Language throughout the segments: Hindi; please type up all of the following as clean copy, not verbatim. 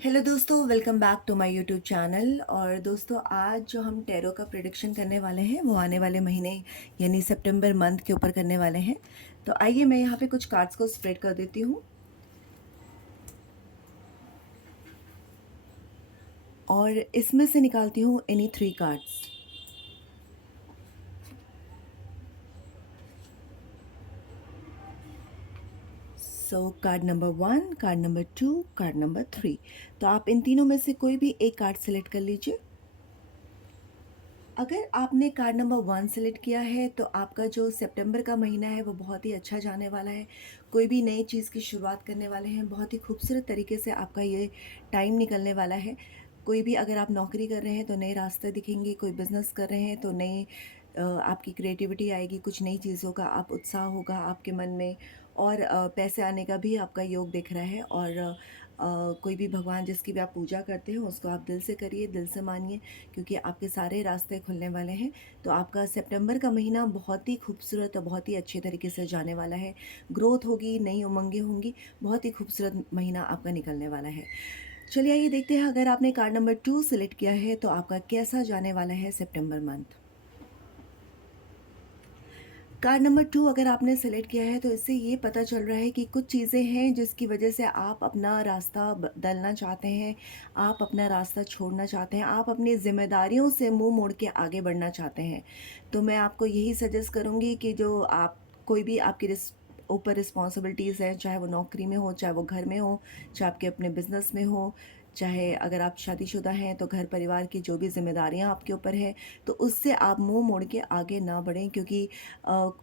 हेलो दोस्तों, welcome back to my YouTube channel. और दोस्तों, आज जो हम टैरो का प्रेडिक्शन करने वाले हैं वो आने वाले महीने यानी सितंबर मंथ के ऊपर करने वाले हैं। तो आइए मैं यहाँ पे कुछ कार्ड्स को स्प्रेड कर देती हूँ और इसमें से निकालती हूँ any 3 cards. So card number 1, card number 2, card number 3। तो आप इन तीनों में से कोई भी एक कार्ड सेलेक्ट कर लीजिए। अगर आपने कार्ड नंबर 1 सेलेक्ट किया है तो आपका जो सितंबर का महीना है वो बहुत ही अच्छा जाने वाला है। कोई भी नई चीज़ की शुरुआत करने वाले हैं, बहुत ही खूबसूरत तरीके से आपका ये टाइम निकलने वाला है। कोई भी अगर आप नौकरी कर रहे हैं तो नए रास्ते दिखेंगे, कोई बिज़नेस कर रहे हैं तो नई आपकी क्रिएटिविटी आएगी, कुछ नई चीज़ों का आप उत्साह होगा आपके मन में। और पैसे आने का भी आपका योग दिख रहा है। और कोई भी भगवान जिसकी भी आप पूजा करते हो उसको आप दिल से करिए, दिल से मानिए, क्योंकि आपके सारे रास्ते खुलने वाले हैं। तो आपका सितंबर का महीना बहुत ही खूबसूरत और बहुत ही अच्छे तरीके से जाने वाला है। ग्रोथ होगी, नई उमंगें होंगी, बहुत ही खूबसूरत महीना आपका निकलने वाला है। चलिए आइए देखते हैं, अगर आपने कार्ड नंबर 2 सेलेक्ट किया है तो आपका कैसा जाने वाला है सितंबर मंथ। कार्ड नंबर 2 अगर आपने सेलेक्ट किया है तो इससे ये पता चल रहा है कि कुछ चीज़ें हैं जिसकी वजह से आप अपना रास्ता बदलना चाहते हैं, आप अपना रास्ता छोड़ना चाहते हैं, आप अपनी ज़िम्मेदारियों से मुँह मोड़ के आगे बढ़ना चाहते हैं। तो मैं आपको यही सजेस्ट करूँगी कि जो आप कोई भी आपकी ऊपर रिस्पॉन्सिबिलिटीज़ हैं, चाहे वो नौकरी में हो, चाहे वो घर में हो, चाहे आपके अपने बिज़नेस में हो, चाहे अगर आप शादीशुदा हैं तो घर परिवार की जो भी ज़िम्मेदारियाँ आपके ऊपर हैं, तो उससे आप मुँह मोड़ के आगे ना बढ़ें। क्योंकि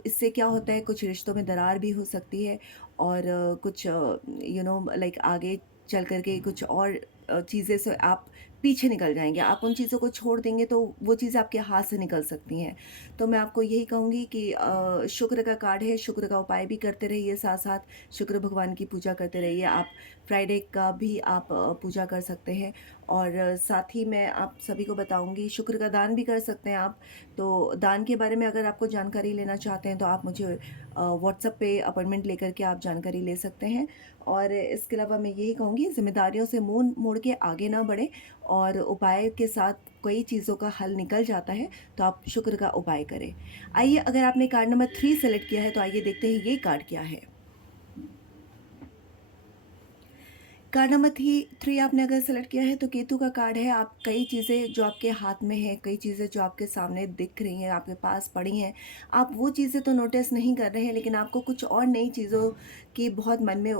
इससे क्या होता है, कुछ रिश्तों में दरार भी हो सकती है और कुछ लाइक आगे चल कर के कुछ और चीज़ें से आप पीछे निकल जाएँगे। आप उन चीज़ों को छोड़ देंगे तो वो चीज़ें आपके हाथ से निकल सकती हैं। तो मैं आपको यही कहूँगी कि शुक्र का कार्ड है, शुक्र का उपाय भी करते रहिए, साथ-साथ शुक्र भगवान की पूजा करते रहिए। आप फ्राइडे का भी आप पूजा कर सकते हैं। और साथ ही मैं आप सभी को बताऊँगी, शुक्र का दान भी कर सकते हैं आप। तो दान के बारे में अगर आपको जानकारी लेना चाहते हैं तो आप मुझे व्हाट्सएप पे अपॉइंटमेंट लेकर के आप जानकारी ले सकते हैं। और इसके अलावा मैं यही कहूँगी, ज़िम्मेदारियों से मुँह मोड़ के आगे ना बढ़ें और उपाय के साथ कई चीज़ों का हल निकल जाता है, तो आप शुक्र का उपाय करें। आइए, अगर आपने कार्ड नंबर 3 सेलेक्ट किया है तो आइए देखते हैं ये कार्ड क्या है। कार्ड नंबर 3 आपने अगर सेलेक्ट किया है तो केतु का कार्ड है। आप कई चीज़ें जो आपके हाथ में है, कई चीज़ें जो आपके सामने दिख रही हैं, आपके पास पड़ी हैं, आप वो चीज़ें तो नोटिस नहीं कर रहे हैं, लेकिन आपको कुछ और नई चीज़ों की बहुत मन में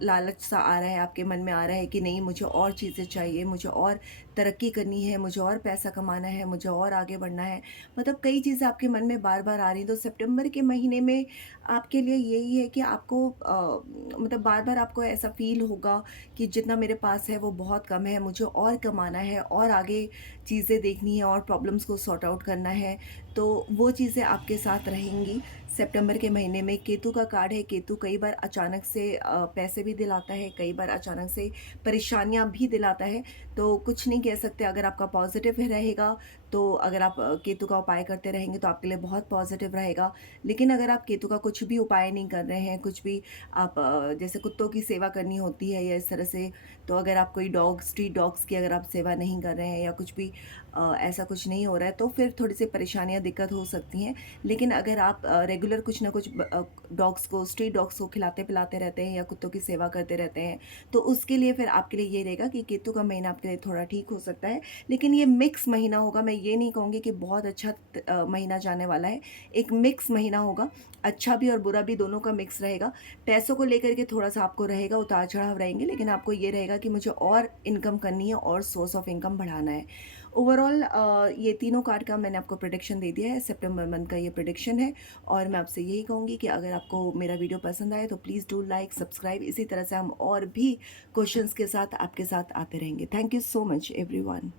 लालच सा आ रहा है, आपके मन में आ रहा है कि नहीं, मुझे और चीज़ें चाहिए, मुझे और तरक्की करनी है, मुझे और पैसा कमाना है, मुझे और आगे बढ़ना है। मतलब कई चीज़ें आपके मन में बार-बार आ रही हैं। तो सितंबर के महीने में आपके लिए यही है कि आपको मतलब बार-बार आपको ऐसा फ़ील होगा कि जितना मेरे पास है वो बहुत कम है, मुझे और कमाना है और आगे चीज़ें देखनी है और प्रॉब्लम्स को सॉर्ट आउट करना है। तो वो चीज़ें आपके साथ रहेंगी। सितंबर के महीने में केतु का कार्ड है। केतु कई बार अचानक से पैसे भी दिलाता है, कई बार अचानक से परेशानियाँ भी दिलाता है। तो कुछ नहीं कह सकते, अगर आपका पॉज़िटिव रहेगा तो अगर आप केतु का उपाय करते रहेंगे तो आपके लिए बहुत पॉज़िटिव रहेगा। लेकिन अगर आप केतु का कुछ भी उपाय नहीं कर रहे हैं, कुछ भी आप जैसे कुत्तों की सेवा करनी होती है या इस तरह से, तो अगर आप कोई स्ट्रीट डॉग्स की अगर आप सेवा नहीं कर रहे हैं या कुछ भी ऐसा कुछ नहीं हो रहा है, तो फिर थोड़ी-सी परेशानियाँ, दिक्कत हो सकती हैं। लेकिन अगर आप रेगुलर कुछ ना कुछ डॉग्स को, स्ट्रीट डॉग्स को खिलाते-पिलाते रहते हैं या कुत्तों की सेवा करते रहते हैं, तो उसके लिए फिर आपके लिए ये रहेगा कि केतु का महीना आपके लिए थोड़ा ठीक हो सकता है। लेकिन ये मिक्स महीना होगा, मैं ये नहीं कहूँगी कि बहुत अच्छा महीना जाने वाला है। एक मिक्स महीना होगा, अच्छा भी और बुरा भी दोनों का मिक्स रहेगा। पैसों को लेकर के थोड़ा-सा आपको रहेगा, उतार-चढ़ाव रहेंगे, लेकिन आपको ये रहेगा कि मुझे और इनकम करनी है और सोर्स ऑफ इनकम बढ़ाना है। ओवरऑल ये तीनों कार्ड का मैंने आपको प्रेडिक्शन दे दिया है। सितंबर मंथ का ये प्रेडिक्शन है। और मैं आपसे यही कहूँगी कि अगर आपको मेरा वीडियो पसंद आए तो प्लीज़ डू लाइक, सब्सक्राइब। इसी तरह से हम और भी क्वेश्चंस के साथ आपके साथ आते रहेंगे। Thank you so much everyone.